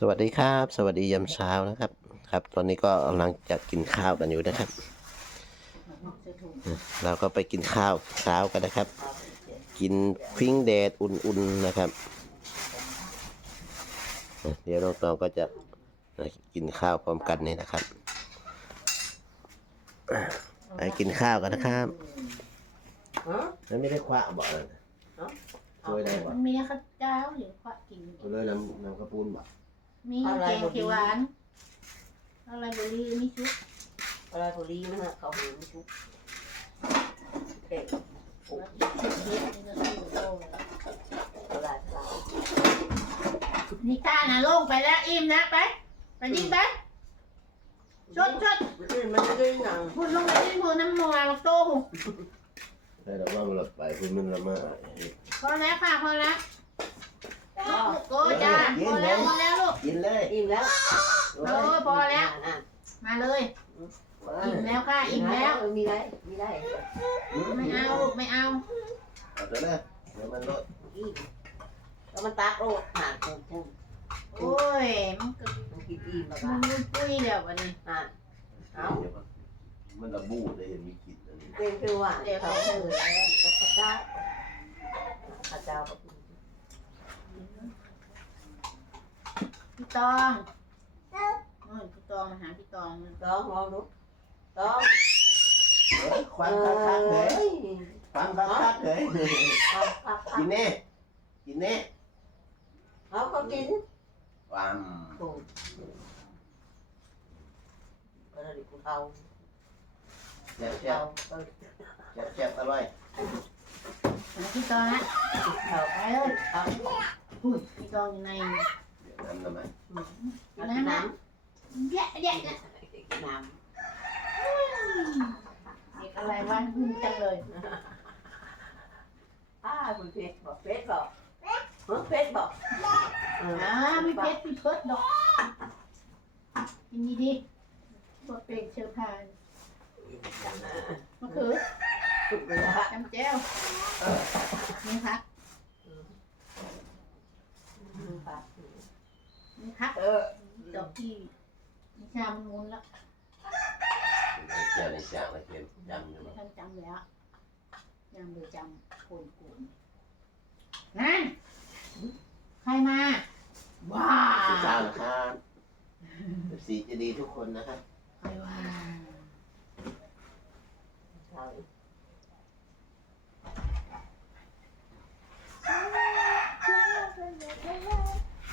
สวัสดีครับ สวัสดียามเช้านะครับ ครับ ตอนนี้ก็กำลังจะกินข้าวกันอยู่นะครับ เราก็ไปกินข้าวเช้ากันนะครับ กินฟิ้งแดดอุ่นๆนะครับ เดี๋ยวน้องตองก็จะกินข้าวพร้อมกันนี่นะครับไปกินข้าวกันนะครับแล้วไม่ได้คว้าบอกเลยช่วยได้บอมันมีข้าวเจ้าหรือข้าวกินกเลยนำนำกระปูนบอก มีแกงเขียวหวานอะไรเบอร์รี่มีชุบอะไรพวกนี้นะฮะเขาหูไม่ชุบเด็กเฮ็ดนี่ก็คือโตอะไรอะไรนี่ข้านะลงไปแล้วอิ่มนะไปไปยิงไปชดชดมันอื่นมันไม่ได้หนังพูดลงไปยิงพูน้ำมัวมาโตได้เราว่างหลับไปคุณมันละมาพอแล้วค่ะพอแล้ว โกจ้าพอแล้วพอแล้วลูก กินเลยอิ่มแล้วโอ้พอแล้วมาเลยอิ่มแล้วค่ะ อิ่มแล้วมีไรมีไรไม่เอาลูกไม่เอา เอาตัวนะเดี๋ยวมันลดอิ่มแล้วมันตากโรดหานปูปูโอ้ย มันก็มันกินอิ่มแบบมัว่านปุ้ยแล้ววันนี้หานเอา มันระบูได้เห็นมีกลิ่นอันนี้ เป็นคือว่าเดี๋ยวเขาเขาเอเอออแล้วข้าเจ้าข้าเจ้า พี่ตองนู่นพี่ตองมาหาพี่ตองนู่นต้องลองดูต้องเฮ้ยควันคักคักๆเลยควันคักคักๆเลยเอาเอากินแน่กินแน่เอาเขากินความถูกก็เลยกูเทาแซ่บแซ่เทาบแซ่บแซ่บอร่อยหาพี่ตองนะเทาไปเลยเทาพี่ตองอยู่ในเดี๋ยว น้ำทำไมน้ำน้ำแยะแยะแยะน้เด็กอะไรวะหึ่งจังเลยำอ้าคุณเพชรบอกเพชรบอกเฮ้ยเพชรบอกเอออ่ามีเพชรมีเพิดดอกกินดีดีๆบดเป็นเชื้อพานมะเขือถูกเลยฮะจำแจ้วนี่ครั บนี่ครับเออดอกที่นิชามันมุนแล้วเจ้าในเสียงอะไรเค็มยำอยู่มั้งท่านจำแล้วยามเลยจำโกนโกนนั่นใครมาว้าสีเช้าวนะครับสีจะดีทุกคนนะครับใครว่า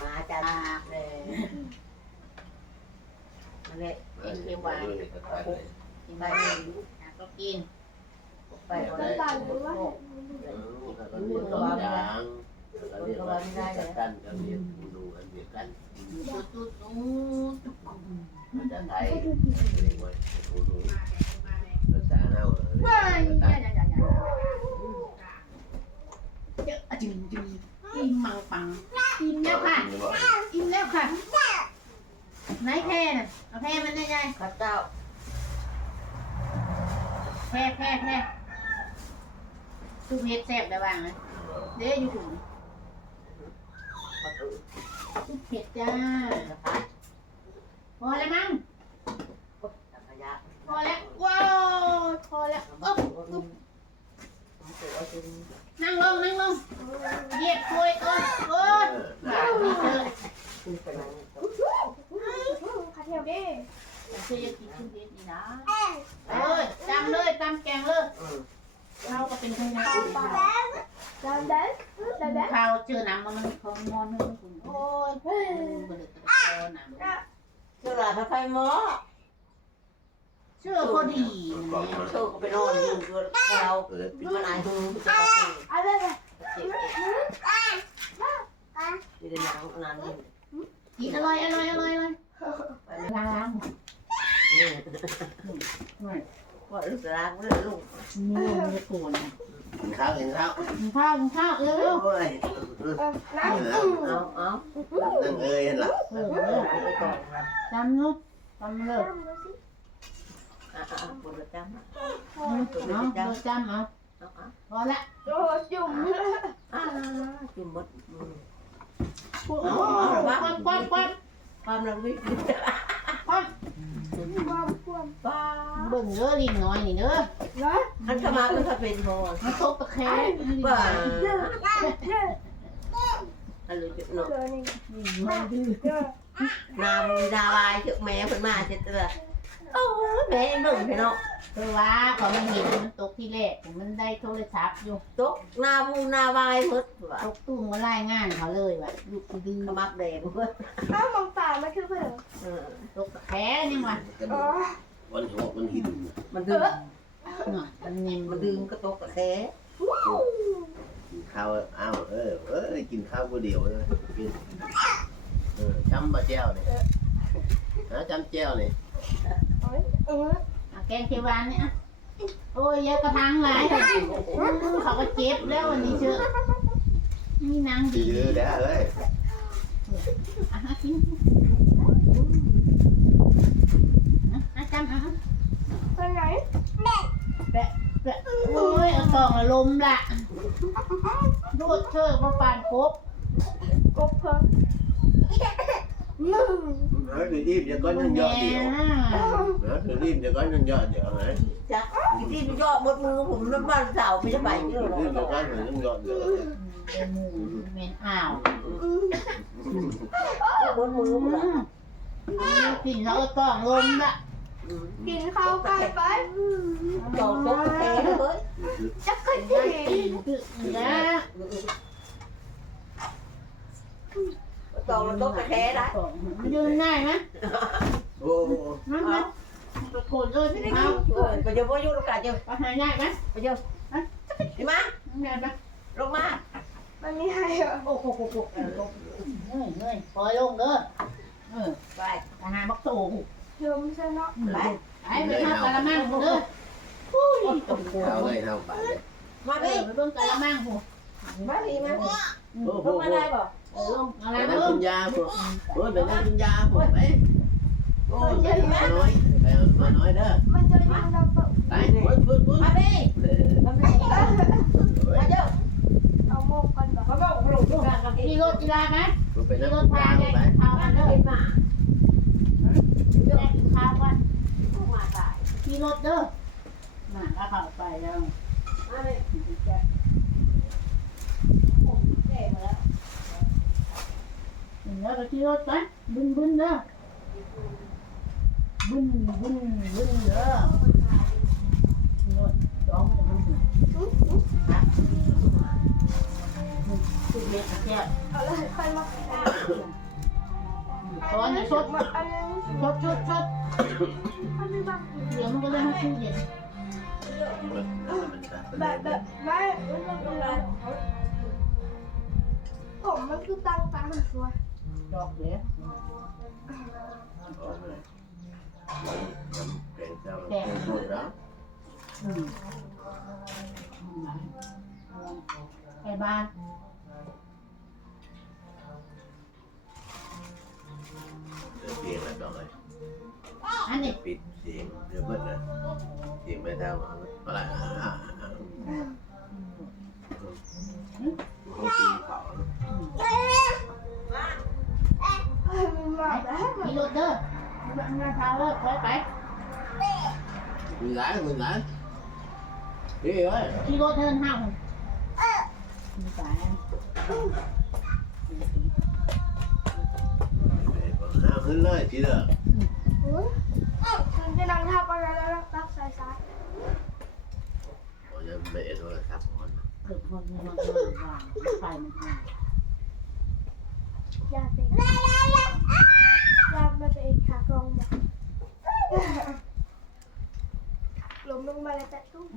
มาจ้าเลย นั่นแหละเองเขียวหวานกินไปเลยอะก็กินไปคนได้ละเออเขาเรียนสองอย่างเขาเรียนว่าจัดกันเขาเรียนดูอันเดียวกันตูดตูดตูดภาษาไทยเรียกว่าดูดูภาษาเฮาเรียกว้าว่ายอย่าตัดอย่าอย่าอย่าเยอะอะจึงจึงอิ่มมังปังอิ่มแล้วค่ะอิ่มแล้วค่ะ ไหนแพร่น่ะเอาแพร่มันได้ไงข้าเจ้าแพร่แพร่แพร่ซุปเห็ดแซ่บได้บ้างไหมเดี๋ยวอยู่ถึงมาตื่นซุปเห็ดจ้า นะคะ พอแล้วมั้ง สังขยะ พอแล้วว้าวพอแล้วอ๊บ อืมถือว่าเป็น นั่งลงนั่งลงเหยียบคุยโอ้ยโอ้ยบาดนี่เจอ คือเป็นอะไร ขาเทียมดิ เชื่อกินซุปเห็ดนี่นะเอ้ยจำเลยจำแกงเลย อืม เราก็เป็นคนงาน ปา แดนแดนแดนแดนข้าวเจอน้ำมันของมอนมันคุณโอ้ยเฮ้ยมันเลยตะโกนน้ำเชื่อละถ้าไฟหมอเชื่อพอดีเชื่อก็ไปนอนอยู่ด้วยเราเออมันอายหูจะตะเกียบอะไรเนี่ยเจ็บนี่เป็นหนังนานนี่กินอร่อยอร่อยอร่อยอร่อยไปเลยล้างนี่ว่าลูกรักเรื่องลูกนี่ไม่โกนกิน ข้าวกินข้าวกินข้าวกินข้าวเร็วโอ้ยน้ำเอาเอานั่งเอ้ยล่ะเออเออไปก่อนนะจำนู้จำเลยอะอะปวดจำอะเนาะเราจำเอาเอาอะพอละโอ้จุ่มอะจุ่มหมดโอ้โหควับควับควับแล้ววิ่งพ่อนความ ความบ้าเบิ่งเด้อลิงน้อยนี่เด้อนะอันขมาคือถ้าเป็นพอมันตกตะแคงบ้าเด้อเด้ออันรู้จักเนาะเด้อนี่มันดื้อเด้อนาบุญนาลายเจอแม่เพิ่นมาเจ็ดเตือโอ้แม่หนึ่งเนาะคือว่าพอมันเห็นมันตกที่แรกมันได้โทรศัพท์อยู่ตกนาบูนาวายหมดว่ะตกตุ้มก็ไล่งานเขาเลยว่ะลูกดื้อขมักแดงเพิ่นถ้ามองตามันคือเพื่อนเออตกตะแคงยัง ว่ะอ๋อวันหัวมันหินมันดึงหน่อยมันเนียมันดึงก็ตกกระแคกินข้าวอ้าวเออเออกินข้าวคนเดียวเลยกินเออจำมาแจ้วเนี่ยฮะจำแจ้วเนี่ยเอ้ยเอออะแกงเขียวหวานเนี่ยอะโอ้ยยายกระทังหลายเลยเขาก็เจ็บแล้ววันนี้เชื่อนี่นางดีดีเลยได้เลยอะฮะกินอะอะจำอะ ไปไหน โอ้ยเอาก ล่องอารมณ์ละรูดเชื่อมาปานครบกบเพิ่งมึงเฮ้ยรีบจะก้อนยังยอดเดียวเฮ้ยรีบจะก้อนยังยอดเดียวไงจ้ะที่ที่ย่อบดมือผมน้ำมันเสาไม่ได้ไปเยอะหรรีบจะอกก้อนยังยอดเดียวเป็นหมูเมนอ่าวบดมือมันกินแล้วก็กล่องลมละ กินข้าวไก่ไปตกตกกระเลยจักรได้จีกินคือนะตกแล้วตกระแคได้ยืนได้ไหมโอ้มันมันตะโกนเลยพี่เอาเออไปเจอพ่อยุทธกาเจอไปหายได้ไหมไปเจอดีมาได้ไหมลงมามันมีให้เหรอโอ้โหโอ้โหเออลงเงยเงยปล่อยลงเด้อเออไปหาบักโต มใช่เนาะไปไปไปทำกะละมังเด้ออุ้ยตกหัวเอาเลยเท่าไปเลยมาเอพี่อไปเบิ่งกะละมังหัวมาพี่มาพี่โอ้โหลงมาได้ป่ะเออลงอะไรไปนั่งเบิ่กิงนยาผมโอ้ยไปนั่งกินยาผมไปโอ้โอ้ยยเยอะมาแยะน้อยไปมาน้อยเด้อมันจะยิงเราเปิดไปปุ๊บปุ๊บปุ๊บมาพี่มาพี่มาเจอเอาโมกกันแบบมาบอกลงกันกับพี่มีรถกีฬาไหมไปมีนั่งรกิถนพายาไงไปข้าวมันเด้อเป็นหมา แยกกินข้าวกันหมาตายมีรถเด้อมาก็เข้าไปแล้วมาพี่แก่มาแล้วถึงแล้วก็ขี่รถไปบึ้นบึ้นเด้อบึ้นบึ้นบึ้นเด้อขี่รถสองมันจะบึ้นสุดเล็กแค่เอาเลยค่อยมาตอนนี้ชดมาอันนึง ชดชดชดอันนึงแบบเดี๋ยวมันก็เลยให้ตู้เย็นแบบแบบไม่ไม่ต้องเป็นไรผมมันคือตังตังสวยดอกเดี๋ยวแกงเจ้าแกงหมดแล้วอืมไปบ้าน เสียงแล้วก็เลยอันนี้ปิดเสียงเดี๋ยวเบิดนะเสียงไม่เท่าอะไรอ่าเขาตีเขามันมาแล้วมีรถเด้อมาเท้าเลิกไปไปมือไหนมือไหนพี่เอ้ยขี่รถเดินห้างมีสายเอา ขึ้นเลยทีเดียวคุณจะนั่งทับอะไรแล้วรักสายสายผมจะไม่เอ็นโทรศัพท์ก่อนเกิดคนมีมันวางไฟมันห่างยาเป็นยามาเป็นขากรองแบบลมลงมาแล้วแต่ตุ้ม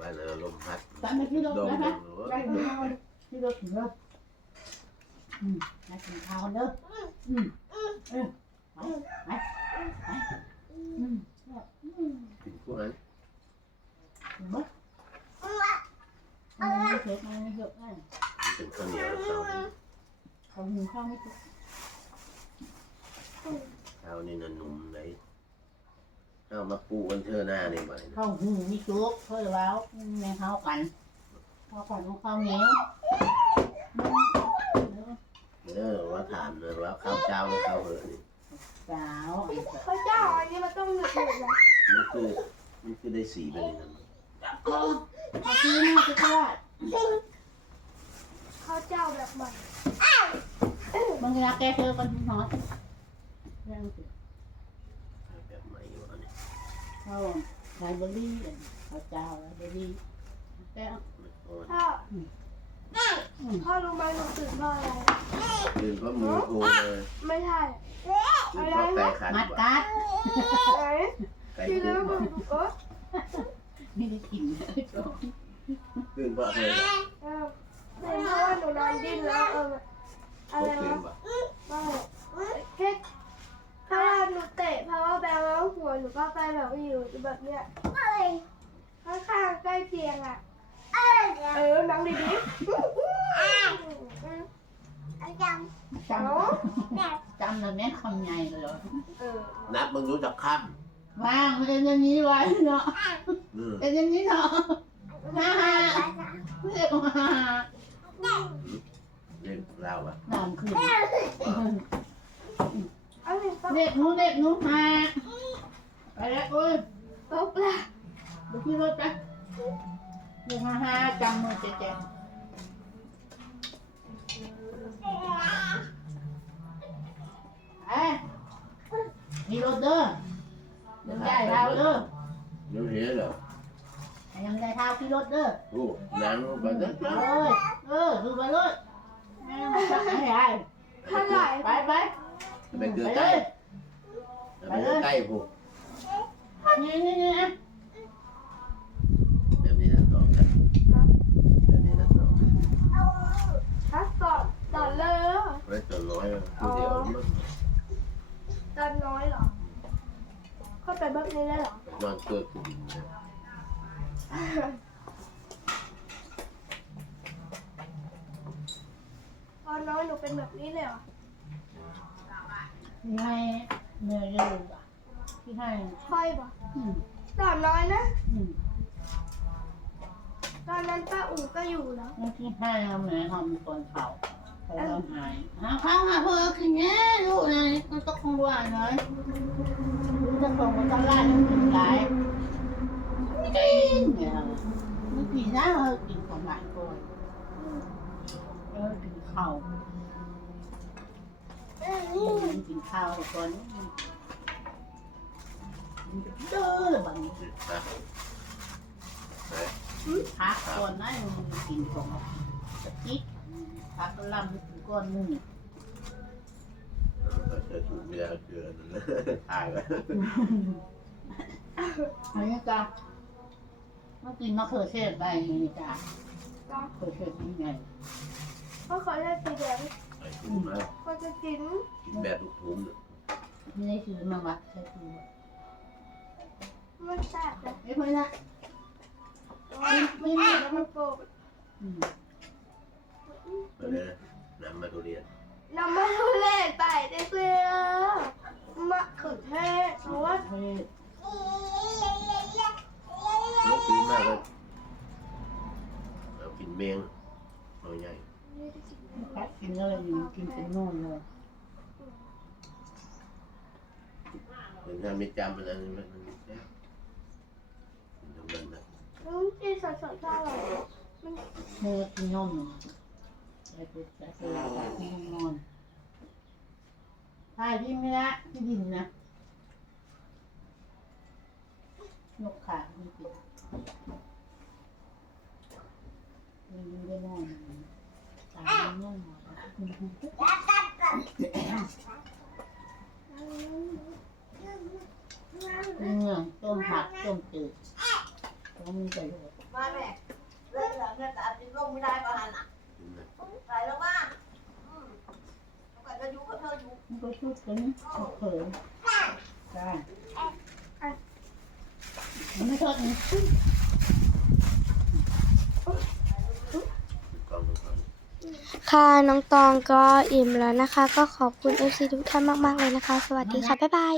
ว่าเลยลมพัดไปไม่ขี่รถดมนะดคะมไปขี่รถขี่รถ อืมากินข้าวเด้ออืมเออไปไปไปอืมอืมกินพวกนั้นเห็นบ่มันไม่เผ็ดมันไม่เยอะเลยเป็นข้าวเหนียวข้าวนี้เขาหุวข้าวไม่ถูกข้าวนี่น่ะนุ่มเลยข้าวมาปูกันเธอหน้านี่บ่ได้นะข้าวหุวไม่ถูกเพื่อแล้วในข้าวกันข้าวกันข้าวเหนียว ออว่าถามเลยว่าข้าวเจ้าหรือข้าวเหอะนี่สาวพระเจ้าอันนี้มันต้องหนึบหนึบนะมันคือมันคือได้สีแบบนี้นะมาซื้อมาจะทอดข้าวเจ้าแบบใหม่บางเวลาแกเธอกันนอนเรื่องสิแบบใหม่วะเนี่ยเขาไลเบอรี่เขาเจ้าไลเบอรี่แกโอ้ยพ่อ พ่อรู้ไหมหนูตื่นเพราะอะไร ตื่นก็มือโกเลยไม่ใช่ ตื่นก็ไก่ขันมัดกัดไหนไก่ที่คุเลือกกมึงเออไม่ได้กินเลยตื่นเพราะอะไรอ่เออเป็นเพราะว่าหนูนอนดิ้นแล้วเอออะไรวกตื่นวะป่ะไม่แค่าหนูเตะเพราะว่าแบงแล้วหัวหนูก็ไปแบบอยู่แบบเนี้ยข้างๆใกล้เคียงอะ เออนั่งดีๆจำจำเลยแม่คำใหญ่เลยเหรอเออนับมึงรู้จักค่ว่างมันเป็นอย่างนี้ไว้เนาะำอืมเป็นอย่างนี้เนาะฮ่าฮ่าเรียกว่าฮ่าเรียกเล่าอะนอนคืนอันนี้ก็เด็กหนูเด็กหนูฮ่าไปแล้วเอ้ยตบละดูที่รถไป เด็กฮ่าฮ่าจำมือเจ๊ๆเอ้ยมีรถเด้อเดี๋ยวได้เราเด้อเดี๋ยวเห็นเหรอยังได้เท้าที่รถเด้อโอ้นางไปเด้อเอ้ยเออดูไปเลยแม่ไม่ได้ไม่ได้ถ้าไหลไปไปไปเกลือใกล้ไปเกลือใกล้พวกนี่นี่นี่ ถ้าสอนสอนเลยเหรอไว้ตัวน้อยตัวเดียวมันตอนน้อยเหรอ เข้าไปแบบนี้ได้เหรอนอนเกิดขึ้นนะตอนน้อยหนูเป็นแบบนี้เลยเหรอ ที่ให้เนื้อเยอะอะที่ให้ค่อยปะอืมตอนน้อยนะ อืม ตอนนั้นป้าอู๋ก็อยู่แล้วแล้วที่ให้เอาแม่ทำตอนเผาเขาเริ่มหายหาข้าวหาเพื่อกินแง่ลูกเลยมันต้องคงว่าเลยลูกจะส่งมาตลาดยังกินหลายไม่กินเนี่ยไม่กินนะเออกินของหลายคนเออกินข้าวกินข้าวก่อนเด้อเลยบัดนี้นะ พักก่อนนะกินของสติ๊กพักลำก่อนหนึ่งก็จะถูกเมียเกลือนั่นะตายแล้วอันนี้จ้ะมากินมะเขือเทศไปนี่จ้ะมะเขือเทศนี่ไงก็เขาได้สีแดงไอ้ถุงนะก็จะกินกินแบบลูกถุงเนี่ยไม่ได้ซื้อมาวัดใช่ซื้อมันแซ่บนะไม่ค่อยนะ ไม่ไม่แล้วมันโกงมาเด้อนำมาทุเรียนน้ำมันทุเรศไปได้เสื้อมะเขือเทศเพราะว่าเฮ้ยลูกซื้อมากเลยเรากินเมียงเราใหญ่พักกินเลยอยู่กินเป็นโน่นเลยเหมือนถ้าไม่จำมันอะไรมันมันแซ่บกินทั้งนั้นนะ อืมกินสดๆก็อร่อยมันเนื้อกินนมใส่ปุ๊บใส่ปุ๊บกินนอนใช่ที่ไม่ละที่ดินนะนกขาไม่ติดมันไม่ได้นอนตายนอนเนื้อต้มผักต้มจืด ต้มไปเลยมาแม่เล่นแล้วเนี่ยแต่อาจจะลงไม่ได้ประหารน่ะกินนะใส่แล้วว่าอืมแต่ก็อยู่กับเธออยู่มันก็ชุดกันเขินใช่มันไม่ทอดนี่กองทุกคนค่ะน้องตองก็อิ่มแล้วนะคะ ก็ขอบคุณ FC ทุกท่านมาก ๆ เลยนะคะ สวัสดีค่ะ บ๊ายบาย